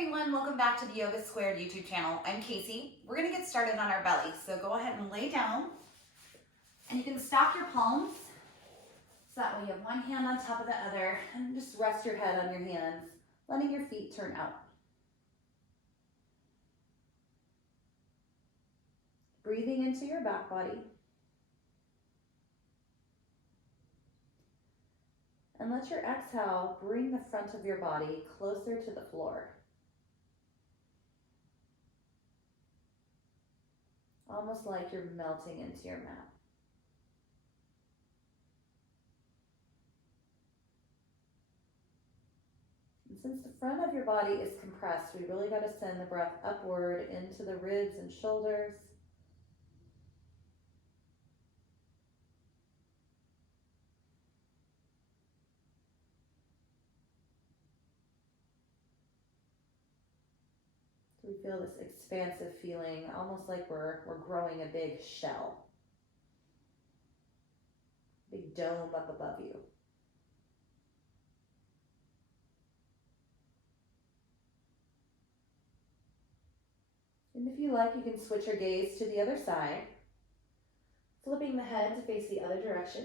everyone, welcome back to the Yoga Squared YouTube channel. I'm Casey. We're gonna get started on our belly. So go ahead and lay down and you can stack your palms. So that way you have one hand on top of the other and just rest your head on your hands, letting your feet turn out. Breathing into your back body. And let your exhale bring the front of your body closer to the floor. Almost like you're melting into your mat. And since the front of your body is compressed, we really got to send the breath upward into the ribs and shoulders. We feel this expansive feeling, almost like we're growing a big shell. Big dome up above you. And if you like, you can switch your gaze to the other side, flipping the head to face the other direction.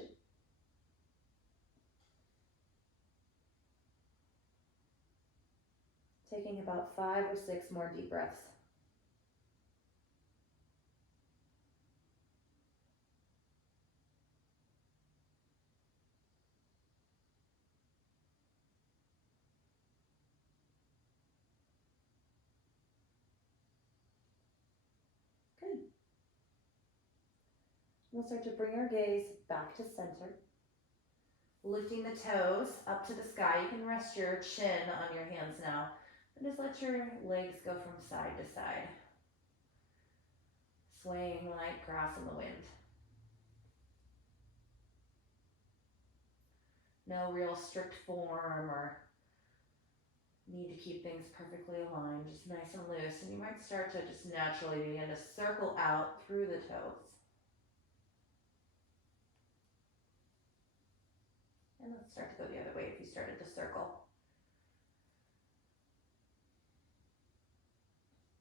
Taking about 5 or 6 more deep breaths. Good. We'll start to bring our gaze back to center. Lifting the toes up to the sky. You can rest your chin on your hands now. And just let your legs go from side to side, swaying like grass in the wind. No real strict form or need to keep things perfectly aligned, just nice and loose. And you might start to just naturally begin to circle out through the toes. And let's start to go the other way if you started to circle.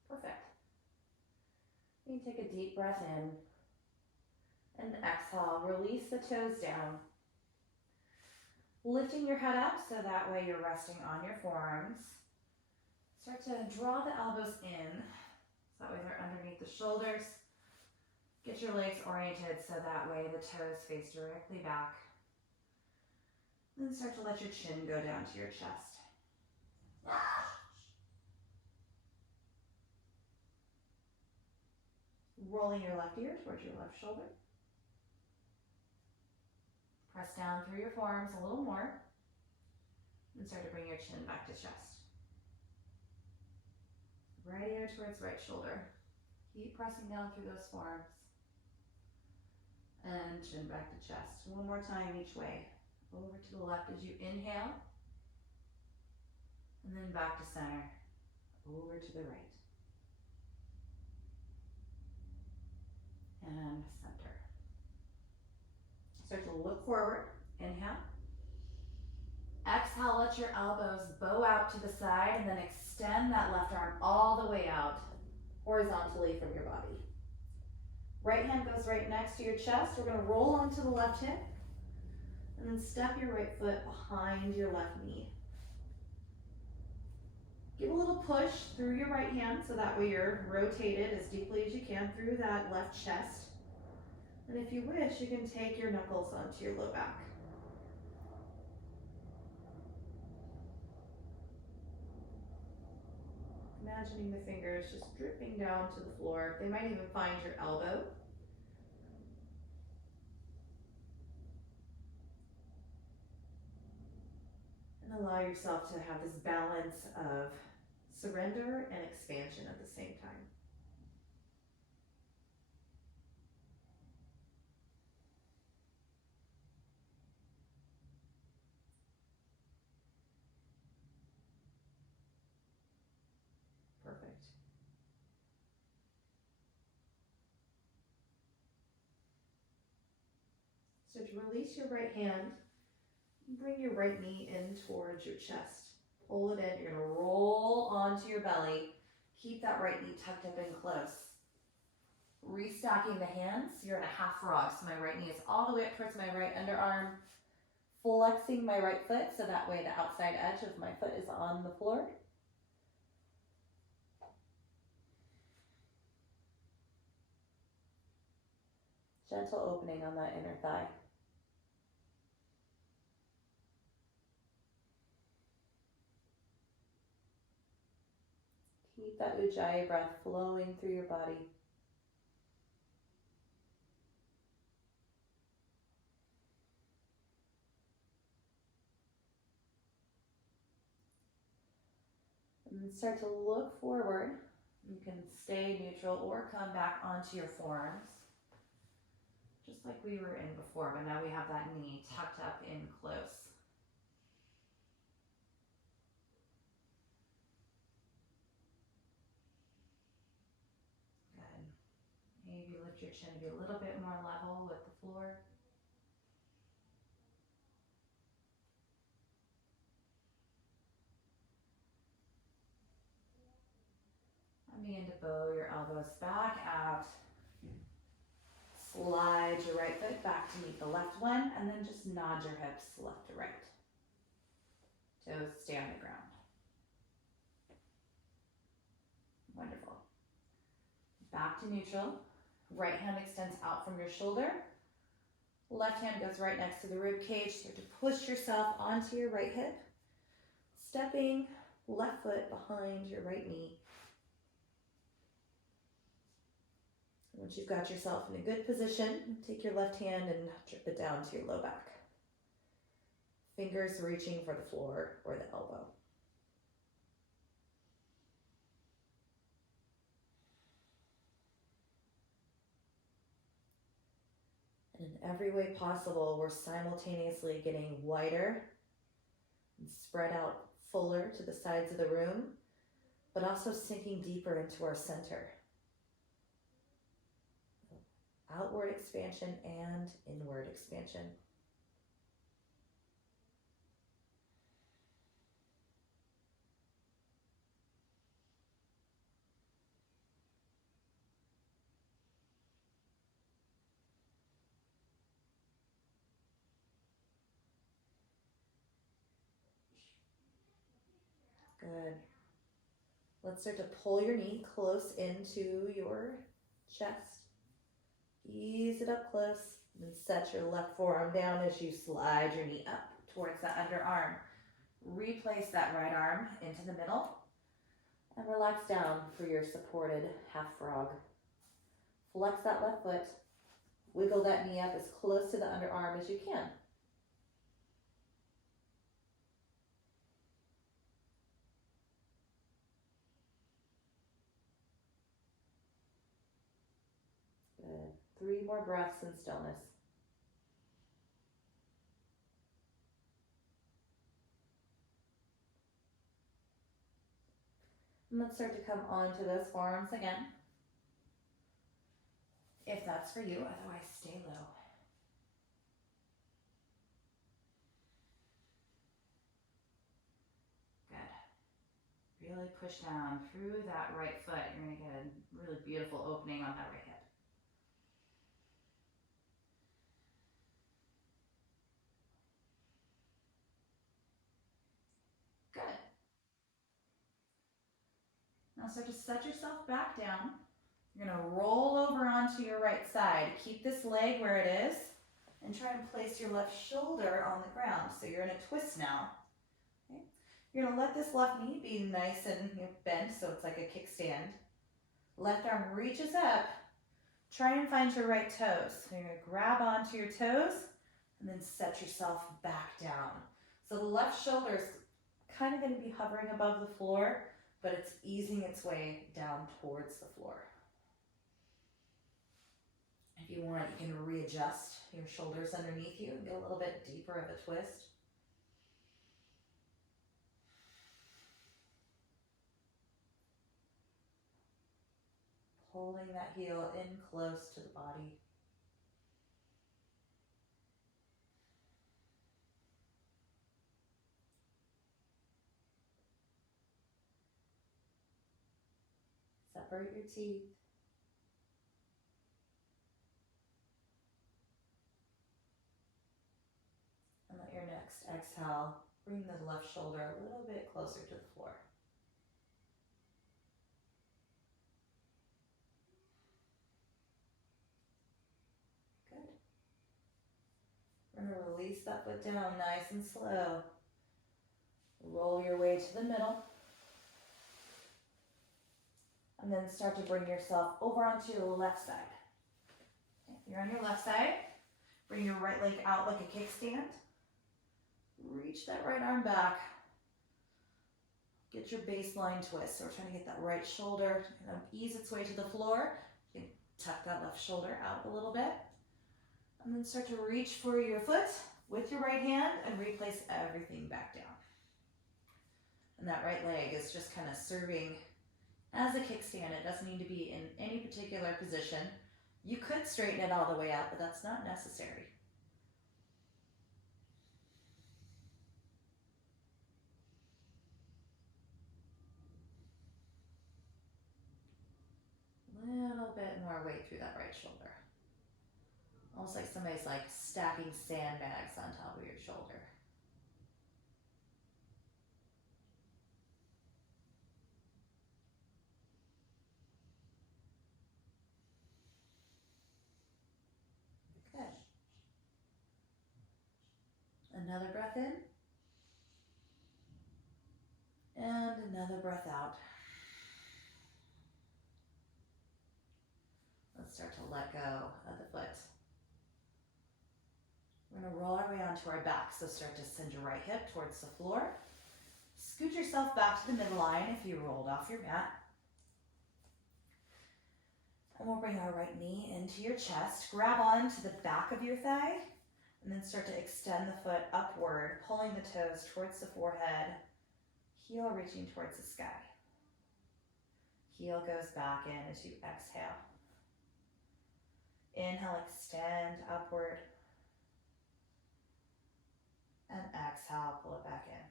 Perfect. You can take a deep breath in and exhale. Release the toes down. Lifting your head up so that way you're resting on your forearms. Start to draw the elbows in so that way they're underneath the shoulders. Get your legs oriented so that way the toes face directly back. Then start to let your chin go down to your chest. Rolling your left ear towards your left shoulder. Press down through your forearms a little more. And start to bring your chin back to chest. Right ear towards right shoulder. Keep pressing down through those forearms. And chin back to chest. One more time each way. Over to the left as you inhale. And then back to center. Over to the right. And center. Start to look forward. Inhale. Exhale, let your elbows bow out to the side and then extend that left arm all the way out horizontally from your body. Right hand goes right next to your chest. We're going to roll onto the left hip and then step your right foot behind your left knee. Give a little push through your right hand so that way you're rotated as deeply as you can through that left chest. And if you wish, you can take your knuckles onto your low back. Imagining the fingers just dripping down to the floor. They might even find your elbow. And allow yourself to have this balance of surrender and expansion at the same time. Perfect. So to release your right hand, bring your right knee in towards your chest. Pull it in. You're going to roll on onto your belly. Keep that right knee tucked up and close. Restacking the hands, you're in a half frog. So my right knee is all the way up towards my right underarm. Flexing my right foot so that way the outside edge of my foot is on the floor. Gentle opening on that inner thigh. Keep that Ujjayi breath flowing through your body. And then start to look forward. You can stay neutral or come back onto your forearms, just like we were in before, but now we have that knee tucked up in close. Good. Maybe lift your chin to be a little bit more level with the floor. And begin to bow your elbows back out. Slide your right foot back to meet the left one, and then just nod your hips left to right. Toes stay on the ground. Wonderful. Back to neutral. Right hand extends out from your shoulder. Left hand goes right next to the rib cage. Start to push yourself onto your right hip. Stepping left foot behind your right knee. Once you've got yourself in a good position, take your left hand and drip it down to your low back. Fingers reaching for the floor or the elbow. And in every way possible, we're simultaneously getting wider and spread out fuller to the sides of the room, but also sinking deeper into our center. Outward expansion and inward expansion. Good. Let's start to pull your knee close into your chest. Ease it up close and set your left forearm down as you slide your knee up towards that underarm. Replace that right arm into the middle and relax down for your supported half frog. Flex that left foot. Wiggle that knee up as close to the underarm as you can. Good. 3 more breaths in stillness. And let's start to come onto those forearms again. If that's for you, otherwise stay low. Good. Really push down through that right foot. You're going to get a really beautiful opening on that right hip. Good. Now start to set yourself back down. You're going to roll over onto your right side. Keep this leg where it is and try and place your left shoulder on the ground. So you're in a twist now. Okay. You're going to let this left knee be nice and bent so it's like a kickstand. Left arm reaches up. Try and find your right toes. So you're going to grab onto your toes and then set yourself back down. So the left shoulder is kind of going to be hovering above the floor, but it's easing its way down towards the floor. If you want, you can readjust your shoulders underneath you and get a little bit deeper of a twist. Pulling that heel in close to the body. Separate your teeth. And let your next exhale bring the left shoulder a little bit closer to the floor. Good. We're going to release that foot down nice and slow. Roll your way to the middle. And then start to bring yourself over onto your left side. Okay, you're on your left side. Bring your right leg out like a kickstand. Reach that right arm back. Get your baseline twist. So we're trying to get that right shoulder to kind of ease its way to the floor. You can tuck that left shoulder out a little bit. And then start to reach for your foot with your right hand and replace everything back down. And that right leg is just kind of serving as a kickstand. It doesn't need to be in any particular position. You could straighten it all the way out, but that's not necessary. Little bit more weight through that right shoulder. Almost like somebody's like stacking sandbags on top of your shoulder. Good. Another breath in. And another breath out. Let's start to let go of the foot. We're going to roll our way onto our back. So start to send your right hip towards the floor. Scoot yourself back to the midline if you rolled off your mat. And we'll bring our right knee into your chest. Grab onto the back of your thigh. And then start to extend the foot upward, pulling the toes towards the forehead. Heel reaching towards the sky. Heel goes back in as you exhale. Inhale, extend upward. And exhale, pull it back in.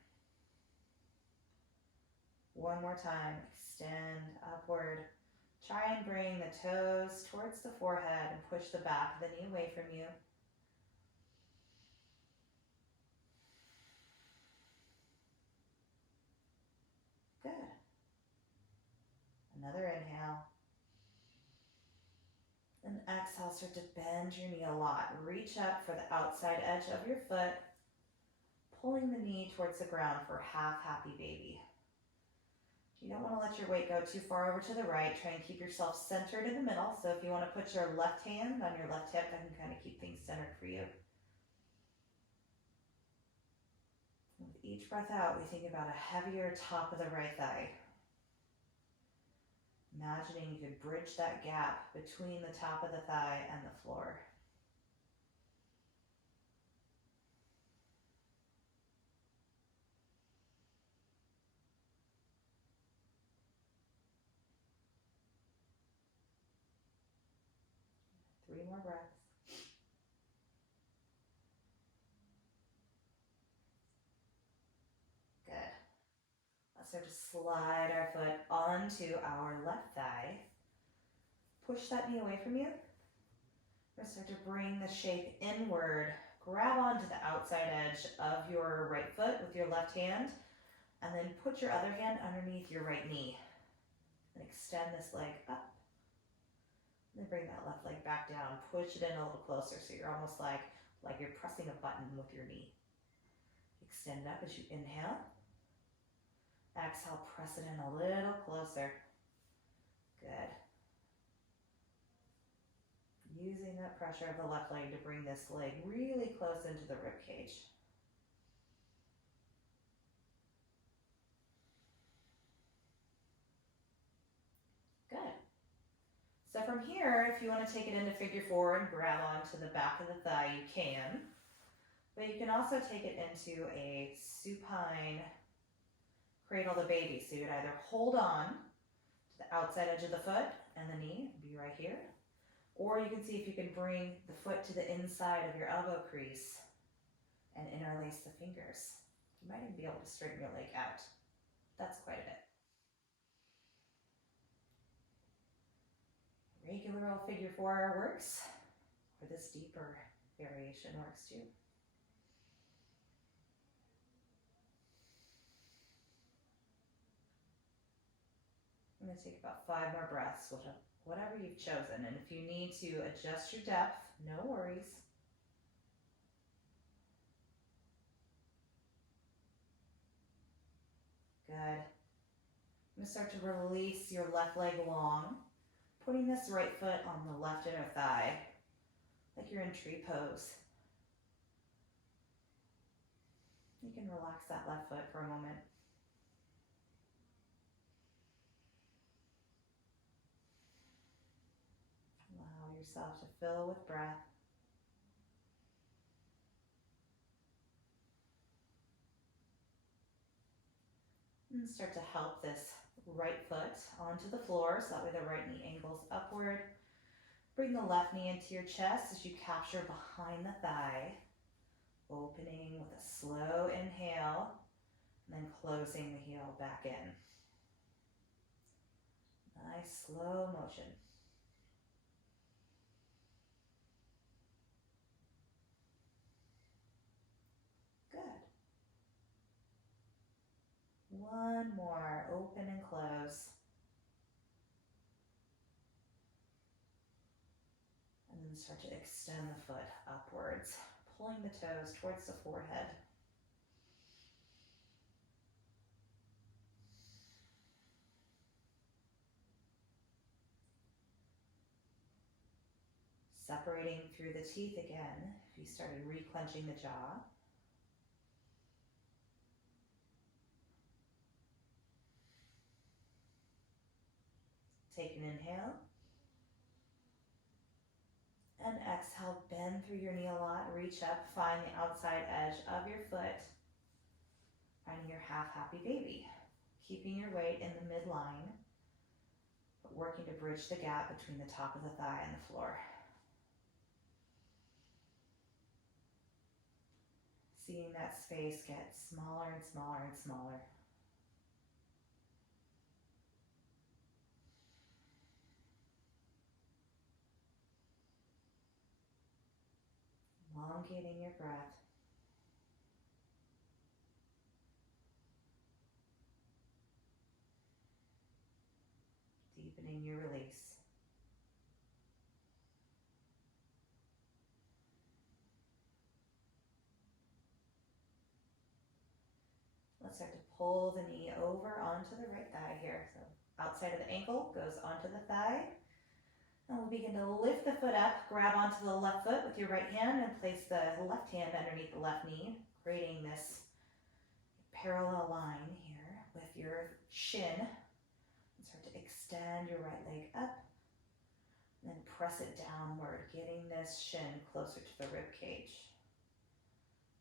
One more time, extend upward. Try and bring the toes towards the forehead and push the back of the knee away from you. Good. Another inhale. And exhale, start to bend your knee a lot. Reach up for the outside edge of your foot, pulling the knee towards the ground for half happy baby. You don't want to let your weight go too far over to the right. Try and keep yourself centered in the middle. So if you want to put your left hand on your left hip, that can kind of keep things centered for you. With each breath out, we think about a heavier top of the right thigh. Imagining you could bridge that gap between the top of the thigh and the floor. Three more breaths. Good. Let's start to slide our foot onto our left thigh. Push that knee away from you. We're going to start to bring the shape inward. Grab onto the outside edge of your right foot with your left hand, and then put your other hand underneath your right knee. And extend this leg up. And then bring that left leg back down. Push it in a little closer so you're almost like you're pressing a button with your knee. Extend up as you inhale. Exhale, press it in a little closer. Good. Using that pressure of the left leg to bring this leg really close into the rib cage. Good. So from here, if you want to take it into figure four and grab onto the back of the thigh, you can. But you can also take it into a supine cradle the baby. So you'd either hold on to the outside edge of the foot and the knee, be right here. Or you can see if you can bring the foot to the inside of your elbow crease and interlace the fingers. You might even be able to straighten your leg out. That's quite a bit. regular old figure four works, or this deeper variation works too. I'm going to take about 5 more breaths, whatever you've chosen. And if you need to adjust your depth, no worries. Good. I'm going to start to release your left leg long, putting this right foot on the left inner thigh, like you're in tree pose. You can relax that left foot for a moment. Allow yourself to fill with breath. And start to help this right foot onto the floor, so that way the right knee angles upward. Bring the left knee into your chest as you capture behind the thigh, opening with a slow inhale, and then closing the heel back in. Nice slow motion. Good. One more, open and close. And then start to extend the foot upwards, pulling the toes towards the forehead. Separating through the teeth again, if you started re-clenching the jaw. Take an inhale. And exhale, bend through your knee a lot, reach up, find the outside edge of your foot, finding your half happy baby. Keeping your weight in the midline, but working to bridge the gap between the top of the thigh and the floor. Seeing that space get smaller and smaller and smaller. Elongating your breath. Deepening your release. Let's start to pull the knee over onto the right thigh here. So outside of the ankle goes onto the thigh. And we'll begin to lift the foot up, grab onto the left foot with your right hand and place the left hand underneath the left knee, creating this parallel line here with your shin. And start to extend your right leg up, and then press it downward, getting this shin closer to the rib cage.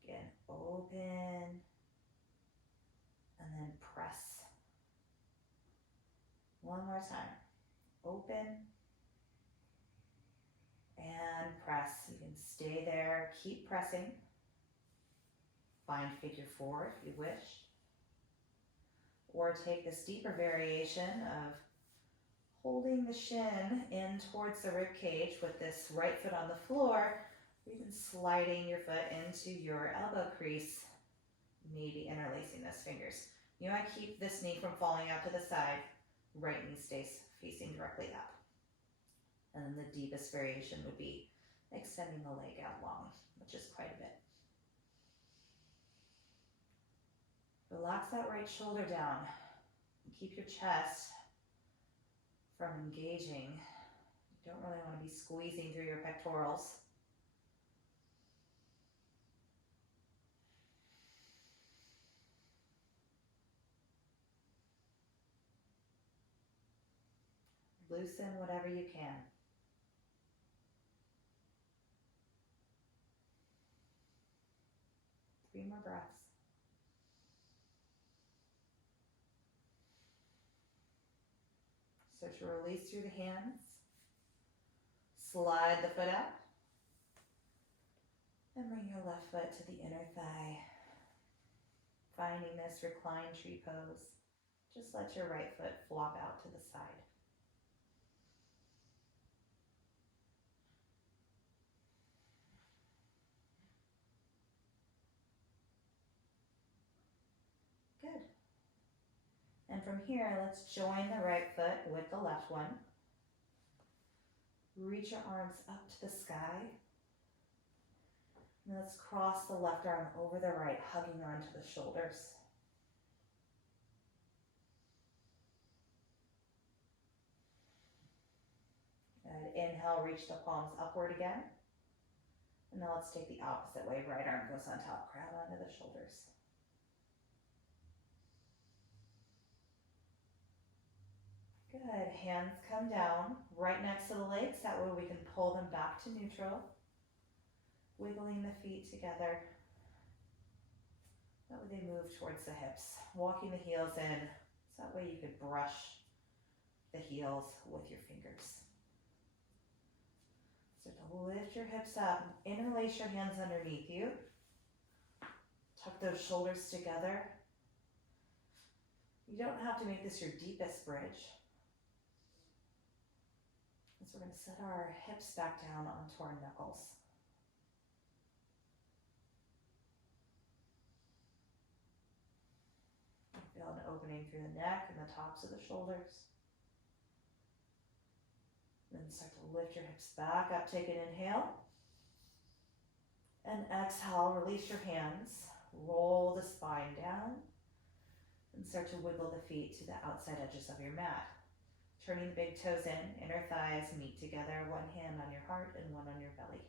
Again, open, and then press. One more time. Open, and press. You can stay there, keep pressing. Find figure four if you wish. Or take this deeper variation of holding the shin in towards the rib cage with this right foot on the floor, even sliding your foot into your elbow crease, maybe interlacing those fingers. You want to keep this knee from falling out to the side. Right knee stays facing directly up. And then the deepest variation would be extending the leg out long, which is quite a bit. Relax that right shoulder down and keep your chest from engaging. You don't really want to be squeezing through your pectorals. Loosen whatever you can. Three more breaths. Start to release through the hands. Slide the foot up. And bring your left foot to the inner thigh. Finding this reclined tree pose. Just let your right foot flop out to the side. And from here, let's join the right foot with the left one. Reach your arms up to the sky. And let's cross the left arm over the right, hugging onto the shoulders. Good. Inhale, reach the palms upward again. And now let's take the opposite way. Right arm goes on top, grab onto the shoulders. Good. Hands come down right next to the legs. That way we can pull them back to neutral. Wiggling the feet together. That way they move towards the hips. Walking the heels in. So that way you could brush the heels with your fingers. So to lift your hips up, interlace your hands underneath you. Tuck those shoulders together. You don't have to make this your deepest bridge. And so we're going to set our hips back down onto our knuckles. Feel an opening through the neck and the tops of the shoulders. Then start to lift your hips back up. Take an inhale. And exhale, release your hands. Roll the spine down. And start to wiggle the feet to the outside edges of your mat. Turning the big toes in, inner thighs meet together. One hand on your heart and one on your belly.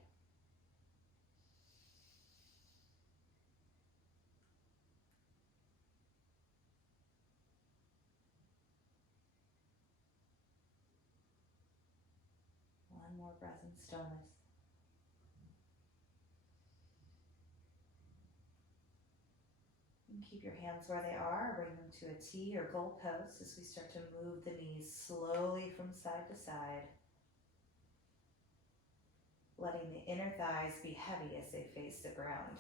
One more breath in stillness. And keep your hands where they are. Bring them to a T or goal pose as we start to move the knees slowly from side to side. Letting the inner thighs be heavy as they face the ground.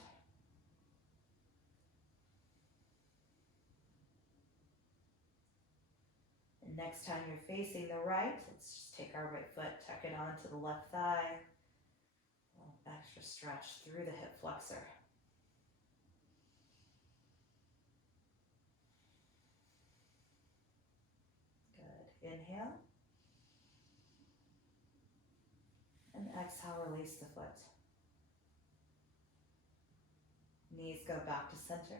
And next time you're facing the right, let's just take our right foot, tuck it onto the left thigh. A little extra stretch through the hip flexor. Good. Inhale. And exhale, release the foot. Knees go back to center.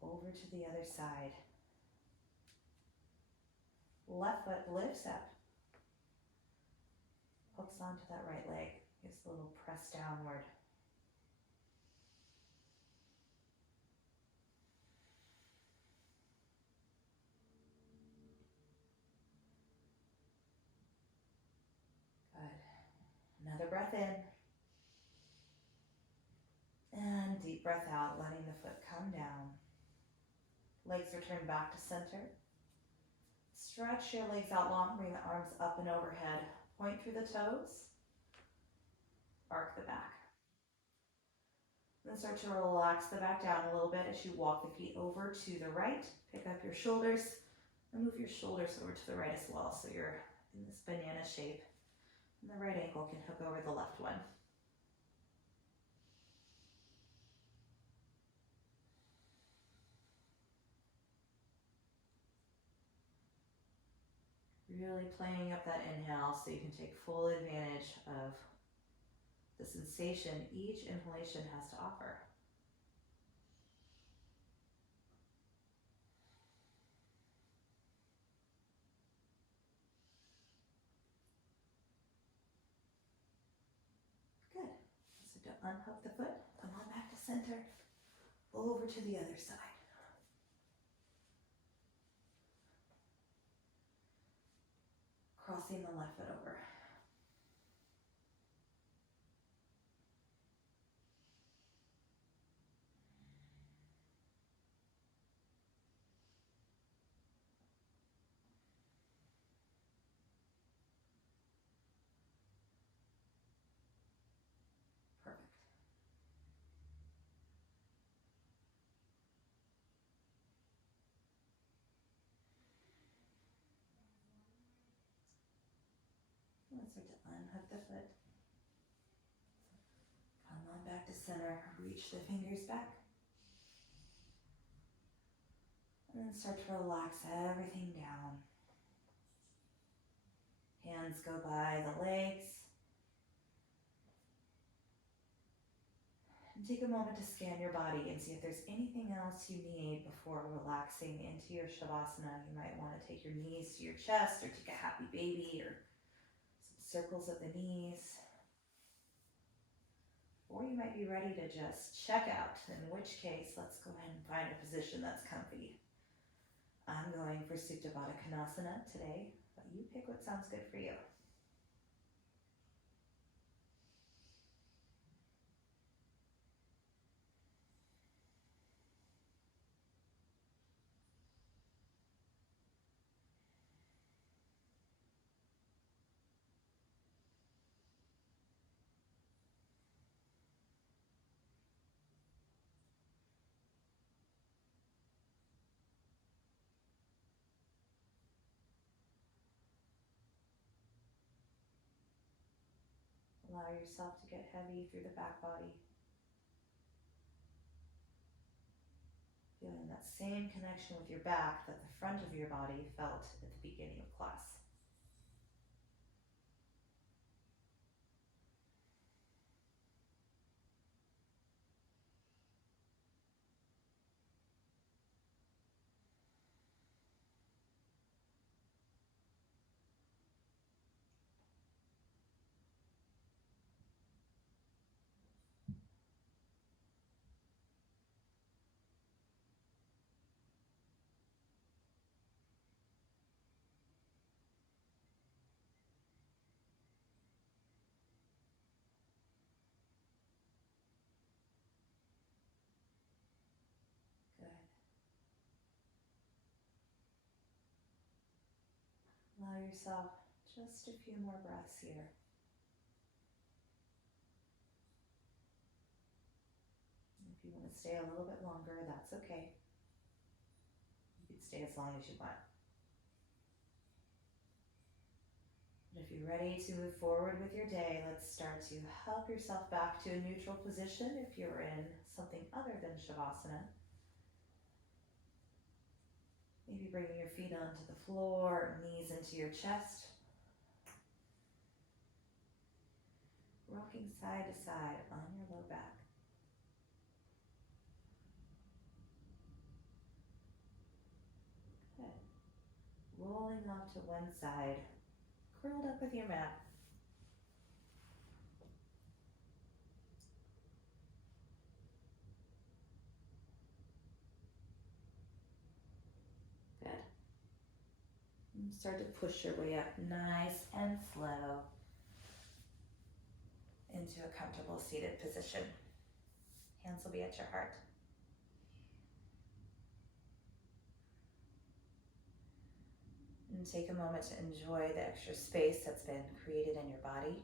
Over to the other side. Left foot lifts up. Hooks onto that right leg. Gives a little press downward. Good. Another breath in. And deep breath out, letting the foot come down. Legs return back to center. Stretch your legs out long, bring the arms up and overhead. Point through the toes. Arc the back. Then start to relax the back down a little bit as you walk the feet over to the right. Pick up your shoulders and move your shoulders over to the right as well. So you're in this banana shape. And the right ankle can hook over the left one. Really playing up that inhale so you can take full advantage of the sensation each inhalation has to offer. Good. So to unhook the foot, come on back to center, over to the other side. Crossing the left foot over. Perfect. Let's start to unhook the foot. Come on back to center. Reach the fingers back. And then start to relax everything down. Hands go by the legs. And take a moment to scan your body and see if there's anything else you need before relaxing into your Savasana. You might want to take your knees to your chest or take a happy baby or some circles of the knees. Or you might be ready to just check out, in which case, let's go ahead and find a position that's comfy. I'm going for Supta Baddha Konasana today, but you pick what sounds good for you. Allow yourself to get heavy through the back body. Feeling that same connection with your back that the front of your body felt at the beginning of class. Good. Allow yourself just a few more breaths here. If you want to stay a little bit longer, that's okay. You can stay as long as you want. And if you're ready to move forward with your day, let's start to help yourself back to a neutral position if you're in something other than Shavasana. Maybe bringing your feet onto the floor, knees into your chest. Rocking side to side on your low back. Good. Rolling off to one side, curled up with your mat. Good. And start to push your way up nice and slow into a comfortable seated position. Hands will be at your heart. And take a moment to enjoy the extra space that's been created in your body.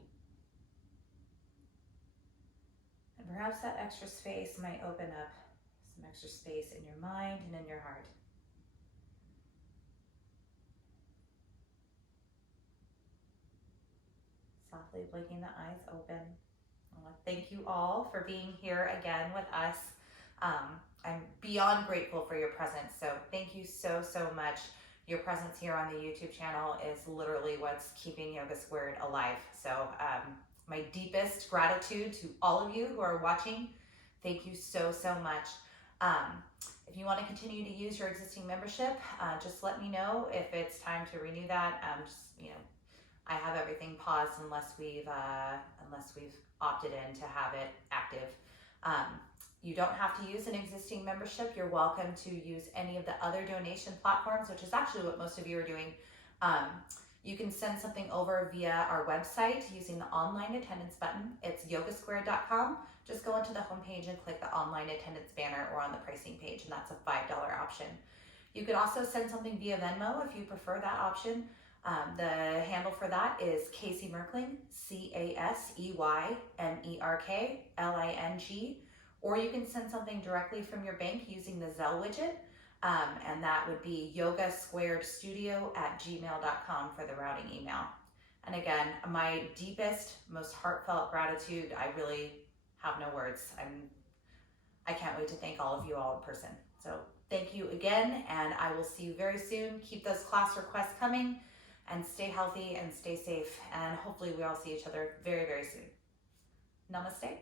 And perhaps that extra space might open up some extra space in your mind and in your heart. Softly blinking the eyes open. I want to thank you all for being here again with us. I'm beyond grateful for your presence, so thank you so much. Your presence here on the YouTube channel is literally what's keeping Yoga Squared alive. So my deepest gratitude to all of you who are watching. Thank you so much. If you want to continue to use your existing membership, just let me know if it's time to renew that. I have everything paused unless we've opted in to have it active. You don't have to use an existing membership. You're welcome to use any of the other donation platforms, which is actually what most of you are doing. You can send something over via our website using the online attendance button. It's yogasquared.com. Just go into the homepage and click the online attendance banner or on the pricing page, and that's a $5 option. You could also send something via Venmo if you prefer that option. The handle for that is Casey Merkling, CASEYMERKLING, or you can send something directly from your bank using the Zelle widget, and that would be yogasquaredstudio@gmail.com for the routing email. And again, my deepest, most heartfelt gratitude. I really have no words. I can't wait to thank all of you all in person. So thank you again, and I will see you very soon. Keep those class requests coming, and stay healthy and stay safe, and hopefully we all see each other very, very soon. Namaste.